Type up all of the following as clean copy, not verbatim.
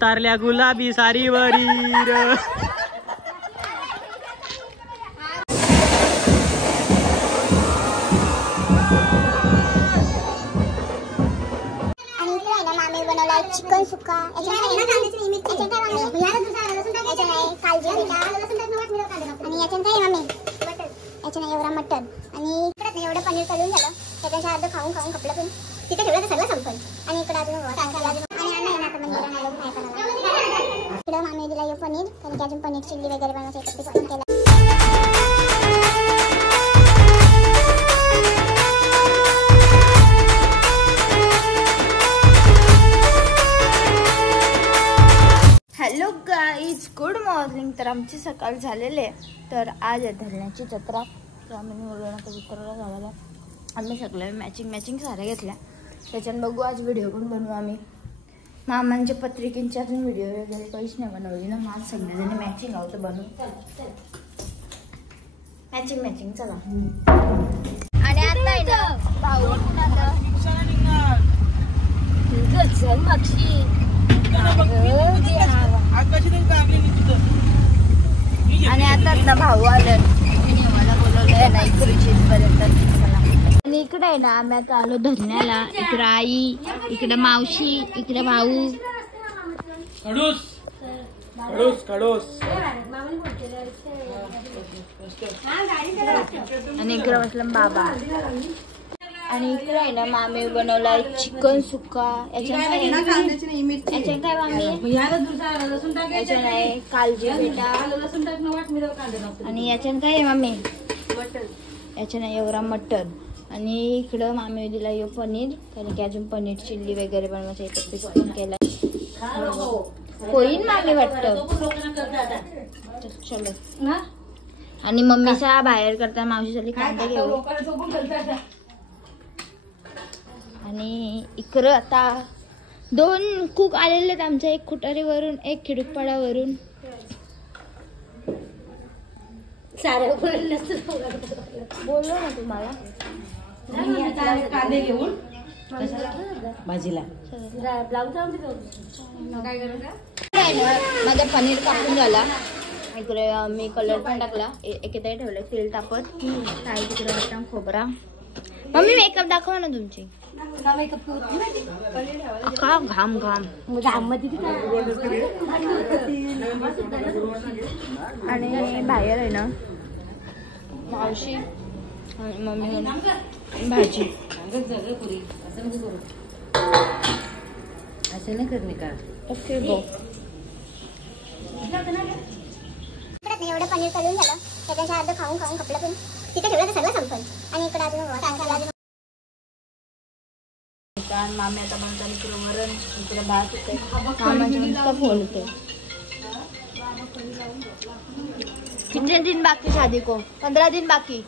तारल्या गुलाबी सारीवरीर चिकन सुक्का एवढा मटन आणि एवढं पनीर तळून झालं त्याच्या अर्ध खाऊन खपलं पण तिथे ठेवलं तर सगळं संपल आणि इकडे अजून मामी दिला पनीर कारण अजून पनीर चिल्ली वगैरे बनवायचं. Hello guys, good morning. तर आमची सकाळ झालेली आहे. तर आज आहे धरण्याची जत्रा. ग्रामीण मुलांना जत्रा झालेला. आम्ही सगळे मॅचिंग साड्या घेतल्या. त्याच्यानं बघू आज व्हिडिओ पण बनवू आम्ही. मामांच्या पत्रिकेंची अजून व्हिडिओ वगैरे काहीच नाही बनवली ना. माझ सगळेजण मॅचिंग आहोत बनवू. मॅचिंग चला. आणि आता आहे ना भाऊ आणि आता ना भाऊ आलं मला बोलवलंय ना पर्यंत. आणि इकडे आहे ना आम्ही आता आलो धरण्याला. इकडे आई, इकडे मावशी, इकडे भाऊ आणि इकडे बसलं बाबा. आणि इकडे आहे ना मामी बनवलाय चिकन सुक्का. याच्यात काय मामी याच्यात आहे कालजी बेटा. आणि याच्यात काय आहे मामी याच्यात एवढा मटन. आणि इकडं मामी दिला यो पनीर कारण की अजून पनीर चिल्ली वगैरे बनवायचं एकत्र केलाय. होईन मामी वाटतं. चलो. आणि मम्मीचा बाहेर करता मावशीसाठी कांदा घेऊ. आणि इकडं आता 2 कुक आलेले आहेत आमच्या. एक खुटारीवरून, एक खिडकपाडावरून. बोललो ना तुम्हाला कांदे घेऊन भाजीला माझा पनीर कापून झाला. इकडे मी कलर पण टाकला. एकेतरी ठेवलंय तेल तापत. काय तिकडे वाटतं खोबरा. मम्मी मेकअप दाखवा ना तुमची. का घाम आणि बाहेर आहे ना मावशी आणि मम्मी भाजी. असं नाही करणे का. ओके बो. एवढं पनीर तळून झालं त्याच्या अर्ध खाऊन खपलं पण तिथे ठेवलं तर सगळं संपल आणि इकडे अजून मामी आता म्हणतात इकडे वरण, इकडे भात होते. मामाच्या नुसता फोन होते. कितने दिन बाकी शादी को? 15 दिन बाकी.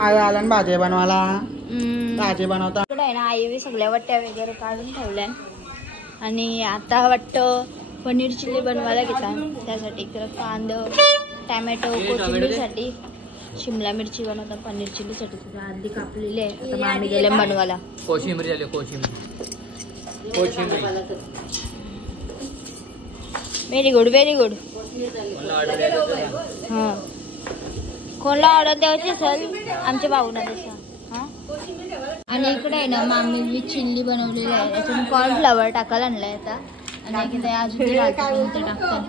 आला भाजी बनवायला. भाजी बनवता इकडे आहे ना आई सगळ्या वट्ट्या वगैरे काढून ठेवल्या. आणि आता वाटतं पनीर चिल्ली बनवायला घेतात. त्यासाठी इकडे कांदा, टॅमॅटो, कोथिंबीरसाठी शिमला मिरची बनवतात. पनीर चिल्लीसाठी तुझं आधी कापलेली आहे. आता मामी गेले बनवायला. कोशिंबीर व्हेरी गुड. हां, कोणाला ऑर्डर द्यायची असेल आमच्या भाऊना तसं. हां. आणि इकडे आहे ना मामी मी चिल्ली बनवलेली आहे. त्याच्यातून कॉर्नफ्लॉवर टाकायला आणलाय आता. आणि अजून टाकतात.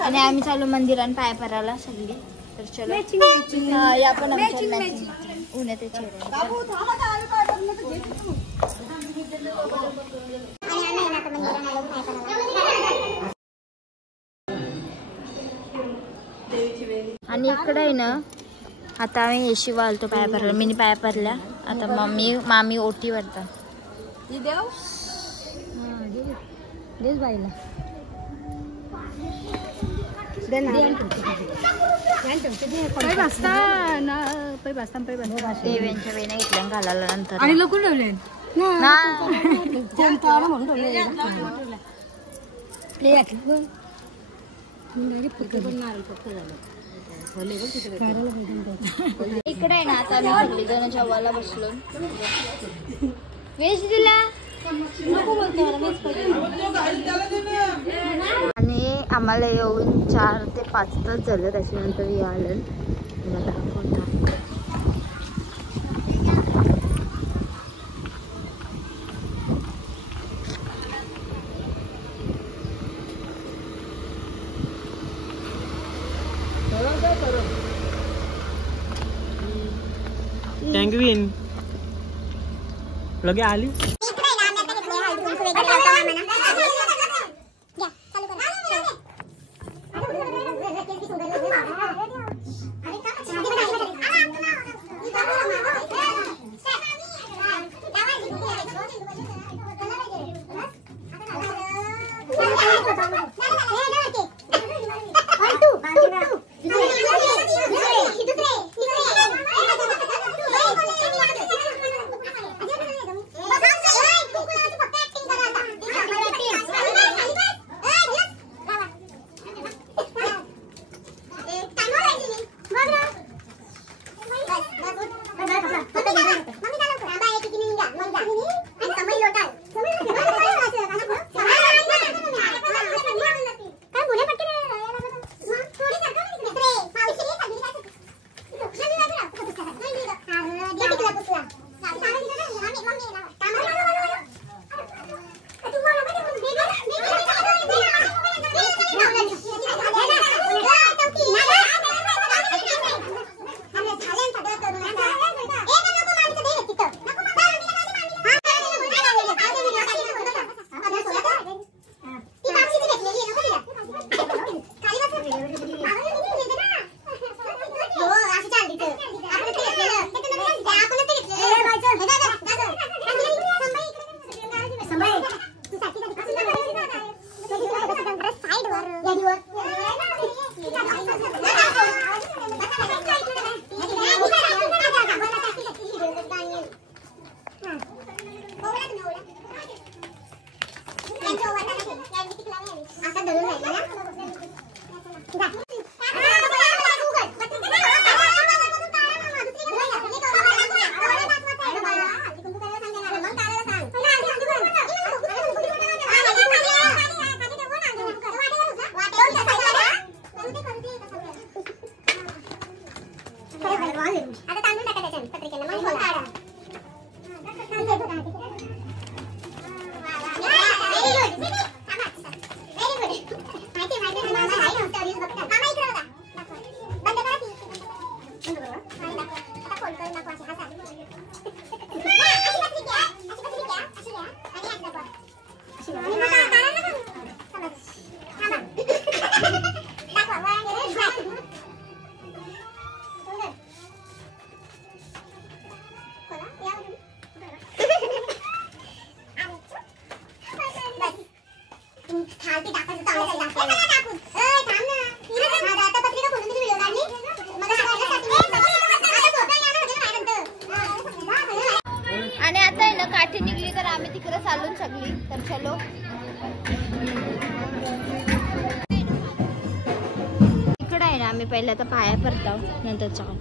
आणि आम्ही चालू मंदिरात पाय पडायला सगळी. तर चलो या पण आमच्या मॅचिंग उन्हात आणि इकडे आहे ना आता आम्ही येशी वालतो पाय पडला. मी पाय पडल्या. आता मामी ओटी वरता देस बाईला देव्यांच्या वेण्या घेतल्या घालायला नंतर आणि लपून ठेवले इकडे आहे ना आता आम्ही सगळी जण जेवायला बसलो. व्हेज दिला आणि आम्हाला येऊन 4 ते 5 तास झालं. त्याच्यानंतर हे आलं पेंग्विन लगे आली. आणि आता आहे ना काठी निघली तर आम्ही तिकडे चालून सगळी. तर चलो इकडे आहे ना आम्ही पहिल्या तर पाया पडतो नंतर चाल.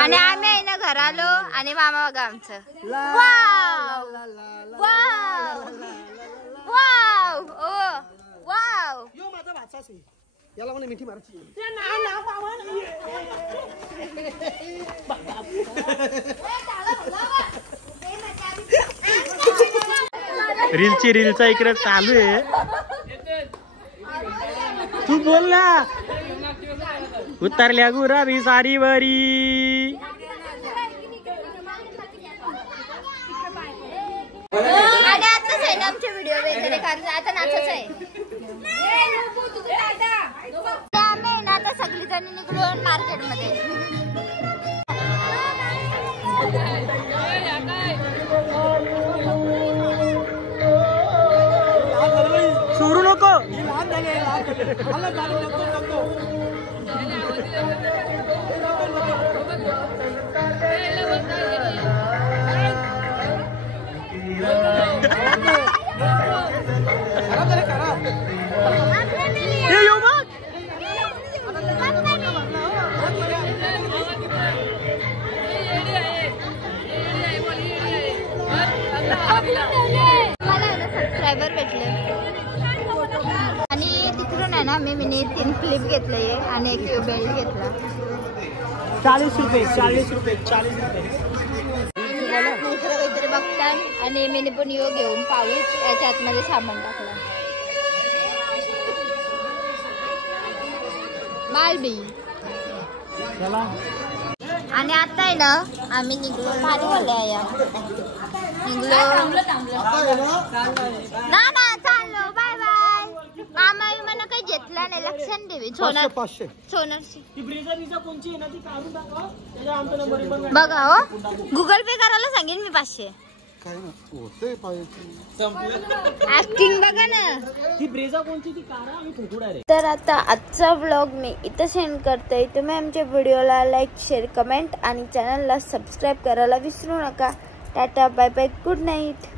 आणि आम्ही आहे ना घर आलो आणि मामा बघा आमचं वाव वाव वाव ओ वाव यो माझा भाचा आहे याला म्हणे मिठी मारायची रीलचा इकडे चालू आहे तू बोल ना उतरल्या गुराबी सारी वरी आणि आताच आहे ना आमचे व्हिडिओ वगैरे कारण आता नाचच आहे आम्ही ना आता सगळी जणी निघलो मार्केटमध्ये सोडू नको सबस्क्रायबर भेटले आणि तिकडून आहे ना मी 3 क्लिप घेतले आणि एक बेल्ट घेतला 40 रुपये काहीतरी बघतात आणि मी पण यो घेऊन पाऊच याच्या आतमध्ये सामान टाकलं बालबी आणि आता आहे ना आम्ही निघलो पाणी भरले निघलो ना चाललो बाय बाय मामा मला काही घेतला नाही लक्षण देवी सोनरची बघा हो गुगल पे करायला सांगेन मी 500 ऍक्टिंग बघा ना तर आता आजचा व्लॉग मी इथं सेंड करते तुम्ही आमच्या व्हिडिओला लाईक शेअर कमेंट आणि चॅनलला सबस्क्राईब करायला विसरू नका tata bye bye good night